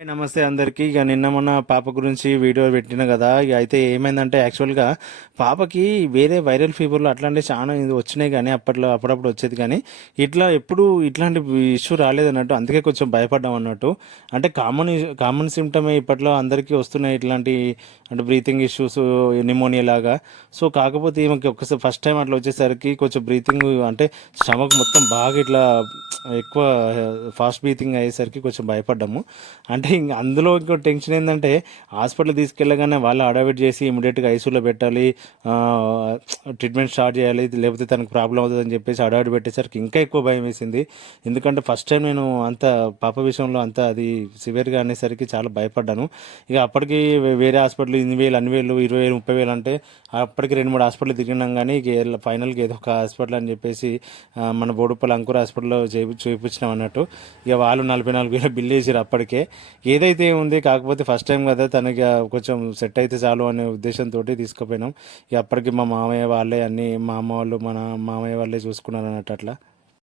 నమస్తే అందరికీ. ఇక నిన్న మొన్న పాప గురించి వీడియో పెట్టిన కదా. ఇక అయితే ఏమైందంటే యాక్చువల్గా పాపకి వేరే వైరల్ ఫీవర్లు అట్లాంటివి చాలా ఇది వచ్చినాయి, కానీ అప్పుడప్పుడు వచ్చేది, కానీ ఇట్లా ఎప్పుడు ఇట్లాంటి ఇష్యూ రాలేదన్నట్టు. అందుకే కొంచెం భయపడ్డాం అన్నట్టు. అంటే కామన్ సిమ్టమే ఇప్పట్లో అందరికీ వస్తున్నాయి ఇట్లాంటి, అంటే బ్రీతింగ్ ఇష్యూస్, నిమోనియా లాగా. సో కాకపోతే ఈమెకి ఒక్కసారి ఫస్ట్ టైం అట్లా వచ్చేసరికి కొంచెం బ్రీతింగ్ అంటే స్టమక్ మొత్తం బాగా ఇట్లా ఎక్కువ ఫాస్ట్ బ్రీతింగ్ అయ్యేసరికి కొంచెం భయపడ్డాము. అంటే ఇంక అందులో ఇంకో టెన్షన్ ఏంటంటే హాస్పిటల్ తీసుకెళ్ళగానే వాళ్ళు అడావిట్ చేసి ఇమీడియట్గా ఐసీయూలో పెట్టాలి, ట్రీట్మెంట్ స్టార్ట్ చేయాలి, లేకపోతే తనకు ప్రాబ్లం అవుతుందని చెప్పేసి అడావిట్ పెట్టేసరికి ఇంకా ఎక్కువ భయం వేసింది. ఎందుకంటే ఫస్ట్ టైం నేను అంత పాప విషయంలో అంత అది సివియర్గా అనేసరికి చాలా భయపడ్డాను. ఇక అప్పటికి వేరే హాస్పిటల్ ఇన్ని వేలు అన్ని వేలు 20,000 30,000 అంటే అప్పటికి 2 3 హాస్పిటల్ తిరిగినాం, కానీ ఇక ఫైనల్గా ఏదో ఒక హాస్పిటల్ అని చెప్పేసి మన బోడుప్పల్ అంకుర్ హాస్పిటల్లో చూపించినాం అన్నట్టు. ఇక వాళ్ళు 44,000 బిల్ వేసారు అప్పటికే. ఏదైతే ఉంది, కాకపోతే ఫస్ట్ టైం కదా తనకి కొంచెం సెట్ అయితే చాలు అనే ఉద్దేశంతో తీసుకుపోయినాం. ఇక అప్పటికి మా మామయ్య వాళ్ళే అన్నీ, మా అమ్మ వాళ్ళు మన మామయ్య వాళ్ళే చూసుకున్నారు అన్నట్టు అట్లా.